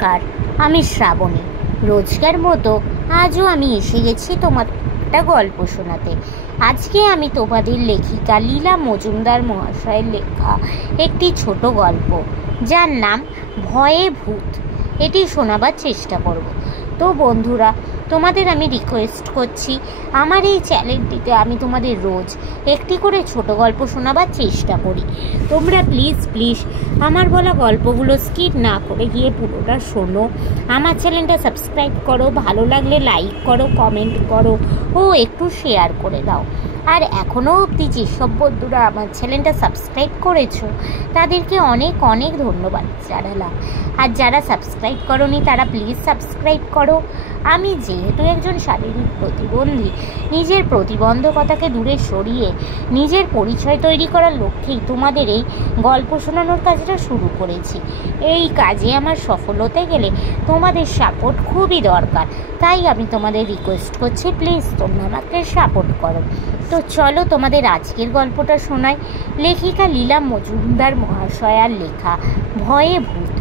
নমস্কার, আমি শ্রাবণী। রোজকার মতো আজও আমি এসে গেছি তোমার একটা গল্প শোনাতে। আজকে আমি তোমাদের লেখিকা লীলা মজুমদার মহাশয়ের লেখা একটি ছোট গল্প, যার নাম ভয়ে ভূত, এটি শোনাবার চেষ্টা করব। তো বন্ধুরা, তোমাদের আমি রিকোয়েস্ট করছি, আমার এই চ্যানেলটিতে আমি তোমাদের রোজ একটি করে ছোট গল্প শোনাবার চেষ্টা করি। তোমরা প্লিজ আমার বলা গল্পগুলো স্কিপ না করে গিয়ে পুরোটা শোনো। আমার চ্যানেলটা সাবস্ক্রাইব করো, ভালো লাগলে লাইক করো, কমেন্ট করো ও একটু শেয়ার করে দাও। আর এখনও অবধি যেসব বন্ধুরা আমার চ্যানেলটা সাবস্ক্রাইব করেছো তাদেরকে অনেক অনেক ধন্যবাদ জানালাম। আর যারা সাবস্ক্রাইব করোনি তারা প্লিজ সাবস্ক্রাইব করো। আমি যেহেতু একজন শারীরিক প্রতিবন্ধী, নিজের প্রতিবন্ধকতাকে দূরে সরিয়ে নিজের পরিচয় তৈরি করার লক্ষ্যেই তোমাদের এই গল্প শোনানোর কাজটা শুরু করেছি। এই কাজে আমার সফল হতে গেলে তোমাদের সাপোর্ট খুবই দরকার, তাই আমি তোমাদের রিকোয়েস্ট করছি, প্লিজ তোমরা আমাকে সাপোর্ট করো। তো চলো তোমাদের আজকের গল্পটা শোনাই। লেখিকা লীলা মজুমদার মহাশয়ার লেখা ভয়ে ভূত।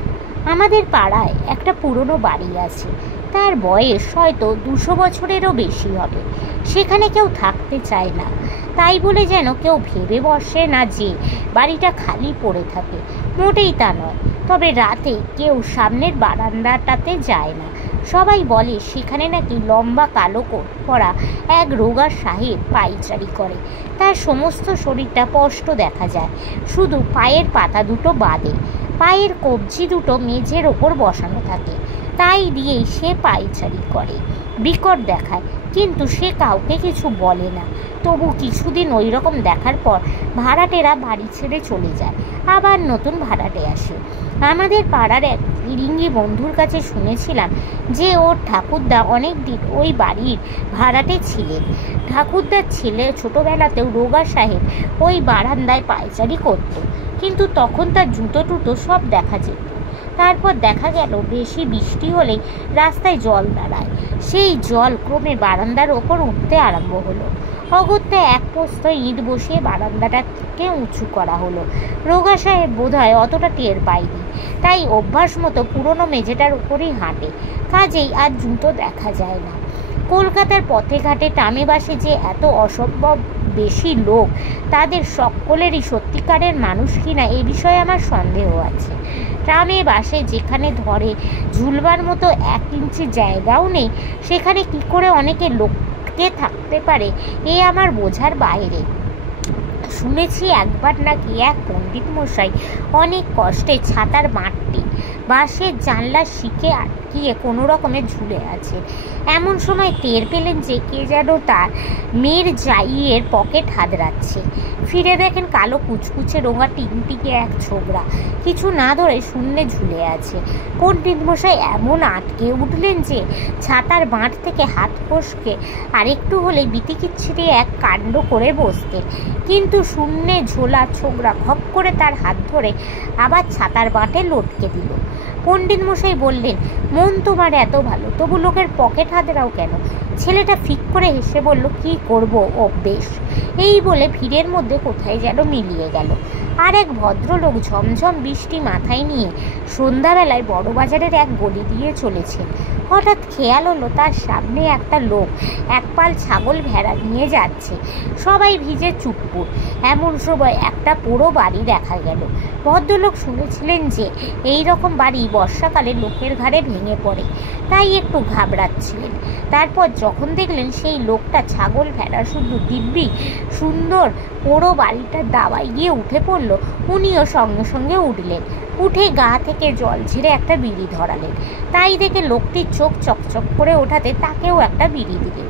আমাদের পাড়ায় একটা পুরনো বাড়ি আছে, তার বয়স হয়তো 200 বছরেরও বেশি হবে। সেখানে কেউ থাকতে চায় না, তাই বলে যেন কেউ ভেবে বসে না যে বাড়িটা খালি পড়ে থাকে, মোটেই তা নয়। তবে রাতে কেউ সামনের বারান্দাটাতে যায় না। সবাই বলে সেখানে নাকি লম্বা কালো কোট পরা এক রোগা সাহেব পায়চারি করে। তার সমস্ত শরীরটা স্পষ্ট দেখা যায়, শুধু পায়ের পাতা দুটো বাদে। পায়ের কবজি দুটো মেঝের ওপর বসানো থাকে, তাই দিয়েই সে পায়চারি করে। বিকট দেখায়, কিন্তু সে কাউকে কিছু বলে না। তবু কিছুদিন ওই রকম দেখার পর ভাড়াটেরা বাড়ি ছেড়ে চলে যায়, আবার নতুন ভাড়াটে আসে। আমাদের পাড়ার এক ফিরিঙ্গি বন্ধুর কাছে শুনেছিলাম যে ওর ঠাকুরদা অনেক দিন ওই বাড়ির ভাড়াটে ছিলেন। ঠাকুরদার ছেলে ছোটোবেলাতেও রোগা সাহেব ওই বারান্দায় পায়চারি করত, কিন্তু তখন তার জুতো টুতো সব দেখা যেত। তারপর দেখা গেল বেশি বৃষ্টি হলেই রাস্তায় জল দাঁড়ায়। সেই জল ক্রমে বারান্দার ওপর উঠতে আরম্ভ হলো। অগত্যা এক পোস্ত ইট বসিয়ে বারান্দাটাকে উঁচু করা হলো। রোগা সাহেব বোধহয় অতটা টের পায়নি, তাই অভ্যাস মতো পুরনো মেঝেটার উপরেই হাঁটে, কাজেই আর জুতো দেখা যায় না। কলকাতার পথে ঘাটে টামে বাসে যে এত অসম্ভব বেশি লোক, তাদের সকলেরই সত্যিকারের মানুষ কিনা এ বিষয়ে আমার সন্দেহ আছে। ট্রামে বাসে যেখানে ধরে ঝুলবার মতো 1 ইঞ্চি জায়গাও নেই, সেখানে কি করে অনেকে লোককে থাকতে পারে এ আমার বোঝার বাইরে। শুনেছি একবার নাকি এক পণ্ডিত মশাই অনেক কষ্টে ছাতার মাঠটি বাঁশের জানলার শিকে আটকিয়ে কোনো রকমে ঝুলে আছে। এমন সময় টের পেলেন যে কে যেন তার মেয়ের জাইয়ের পকেট হাতড়াচ্ছে। ফিরে দেখেন কালো কুচকুচে রোগা টিকটিকে এক ছোকরা কিছু না ধরে শূন্যে ঝুলে আছে। পণ্ডিত মশাই এমন আটকে উঠলেন যে ছাতার বাঁট থেকে হাত ফসকে আরেকটু হলে বিতিকিচ্ছিরি এক কাণ্ড করে বসতেন, কিন্তু শূন্যে ঝোলা ছোকরা খপ করে তার হাত ধরে আবার ছাতার বাঁটে লটকে দিল। পণ্ডিত মশাই বললেন, মন তোমার এত ভালো, তবু লোকের পকেট হাতড়াও কেন? ছেলেটা ফিক করে হেসে বলল, কি করব, অভ্যেস। এই বলে ভিড়ের মধ্যে কোথায় যেন মিলিয়ে গেল। আর এক ভদ্রলোক ঝমঝম বৃষ্টি মাথায় নিয়ে সন্ধ্যাবেলায় বড়বাজারের এক গলি দিয়ে চলেছেন। হঠাৎ খেয়াল হলো তার সামনে একটা লোক এক পাল ছাগল ভেড়া নিয়ে যাচ্ছে। সবাই ভিজে চুপপুট। এমন সময় একটা পুরো বাড়ি দেখা গেল। ভদ্রলোক শুনেছিলেন যে এই রকম বাড়ি বর্ষাকালে লোকের ঘাড়ে ভেঙে পড়ে, তাই একটু ঘাবড়াচ্ছিলেন। তারপর যখন দেখলেন সেই লোকটা ছাগল ভেড়া শুধু দিব্যি সুন্দর পুরো বাড়িটার দাওয়ায় গিয়ে উঠে পড়ল, উনিও সঙ্গে সঙ্গে উঠলেন। উঠে গা থেকে জল ঝেড়ে একটা বিড়ি ধরালেন। তাই দেখে লোকটির চোখ চকচক করে ওঠাতে তাকেও একটা বিড়ি দিলেন।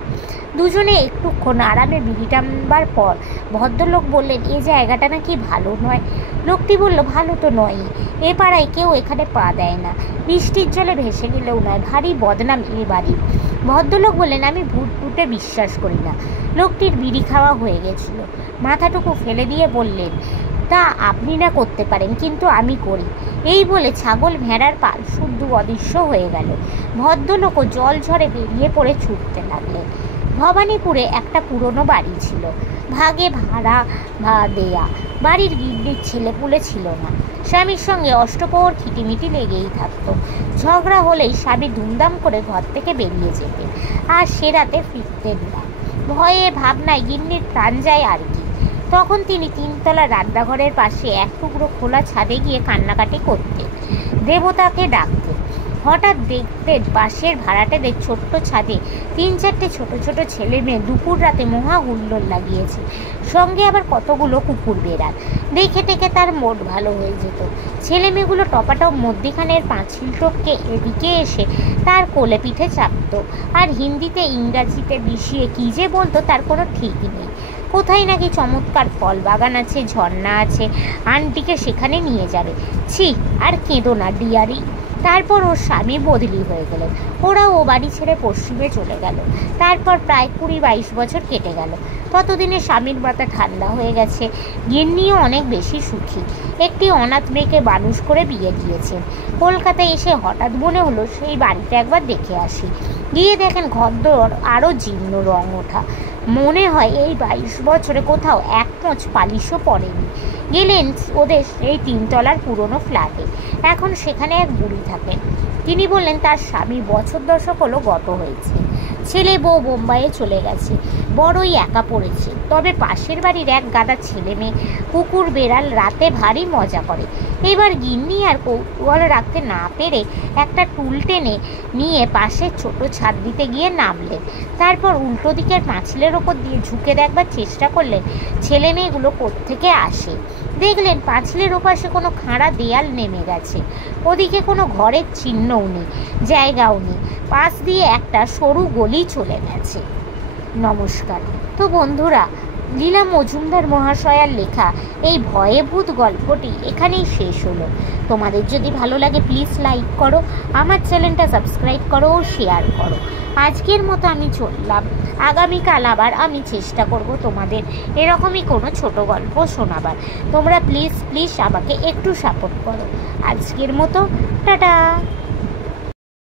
দুজনে একটুক্ষণ আরামে বিড়ি টানবার পর ভদ্রলোক বললেন, এ জায়গাটা নাকি ভালো নয়। লোকটি বলল, ভালো তো নয়ই, এ পাড়ায় কেউ এখানে পা দেয় না, বৃষ্টির জলে ভেসে গেলেও নয়, ভারী বদনাম এ বাড়ি। ভদ্রলোক বললেন, আমি ভূত টুটে বিশ্বাস করি না। লোকটির বিড়ি খাওয়া হয়ে গেছিল, মাথাটুকু ফেলে দিয়ে বললেন, তা আপনি না করতে পারেন, কিন্তু আমি করি। এই বলে ছাগল ভেড়ার পাল শুদ্ধ অদৃশ্য হয়ে গেল। ভদ্রলোকও জল ঝড়ে বেরিয়ে পড়ে ছুটতে লাগলেন। ভবানীপুরে একটা পুরনো বাড়ি ছিল, ভাগে ভাড়া দেয়া। বাড়ির গিন্নির ছেলেপুলে ছিল না। স্বামীর সঙ্গে অষ্টপ্রহর খিটিমিটি লেগেই থাকতো। ঝগড়া হলেই স্বামী দুমদাম করে ঘর থেকে বেরিয়ে যেতেন, আর সে রাতে ফিরতেন না। ভয়ে ভাবনায় গিন্নির প্রাণ যায় আর কি। তখন তিনি 3তলা রান্নাঘরের পাশে এক টুকরো খোলা ছাদে গিয়ে কান্নাকাটি করতেন, দেবতাকে ডাকতেন। হঠাৎ দেখতেন পাশের ভাড়াটেদের ছোট্ট ছাদে 3-4টে ছোট ছোট ছেলে মেয়ে দুপুর রাতে মহা হুল্লোড় লাগিয়েছে, সঙ্গে আবার কতগুলো কুকুর বেড়াল। দেখে টেকে তার মন ভালো হয়ে যেত। ছেলে মেয়েগুলো টপাটপ মধ্যিখানের পাঁচিল টপকে এদিকে এসে তার কোলে পিঠে চাপত, আর হিন্দিতে ইংরাজিতে মিশিয়ে কী যে বলতো তার কোনো ঠিক নেই। কোথায় নাকি চমৎকার ফল বাগান আছে, ঝর্ণা আছে, আন্টিকে সেখানে নিয়ে যাবে। ছি, আর কেঁদো না ডিয়ারি। তারপর ওর স্বামী বদলি হয়ে গেলেন, ওরা ও বাড়ি ছেড়ে পশ্চিমে চলে গেল। তারপর প্রায় 20-22 বছর কেটে গেল। ততদিনে স্বামীর মাথা ঠান্ডা হয়ে গেছে, গিন্নিও অনেক বেশি সুখী। একটি অনাথ মেয়েকে মানুষ করে বিয়ে দিয়েছেন। কলকাতায় এসে হঠাৎ মনে হলো সেই বাড়িটা একবার দেখে আসি। গিয়ে দেখেন ঘরদোর আরও জীর্ণ, রং ওঠা। মনে হয় এই 22 বছরে কোথাও এক মোচ পালিশও পড়েনি। গেলেন ওদের এই 3তলার পুরনো ফ্ল্যাটে। এখন সেখানে এক বুড়ি থাকেন। তিনি বললেন তার স্বামী বছর 10 হলো গত হয়েছে। ছেলে বউ বোম্বাইয়ে চলে গেছে, বড়ই একা পড়েছে। তবে পাশের বাড়ির এক গাদা ছেলে মেয়ে, কুকুর বেড়াল রাতে ভারী মজা করে। এবার গিন্নি আর কৌতূহল রাখতে না পেরে একটা টুল টেনে নিয়ে পাশের ছোট ছাদ দিতে গিয়ে নামলেন। তারপর উল্টো দিকের পাঁচিলের ওপর দিয়ে ঝুঁকে দেখবার চেষ্টা করলেন ছেলে মেয়েগুলো কোত্থেকে আসে। দেখলেন পাঁচিলের ওপাশে কোনো খাঁড়া দেয়াল নেমে গেছে, ওদিকে কোনো ঘরের চিহ্নও নেই, জায়গাও নেই। পাশ দিয়ে একটা সরু গলি চলে গেছে। নমস্কার। তো বন্ধুরা, লীলা মজুমদার মহাশয়ার লেখা এই ভয়ে ভূত গল্পটি এখানেই শেষ হলো। তোমাদের যদি ভালো লাগে প্লিজ লাইক করো, আমার চ্যানেলটা সাবস্ক্রাইব করো ও শেয়ার করো। আজকের মতো আমি চললাম। আগামীকাল আবার আমি চেষ্টা করব তোমাদের এরকমই কোনো ছোট গল্প শোনাবার। তোমরা প্লিজ আমাকে একটু সাপোর্ট করো। আজকের মতো টাটা।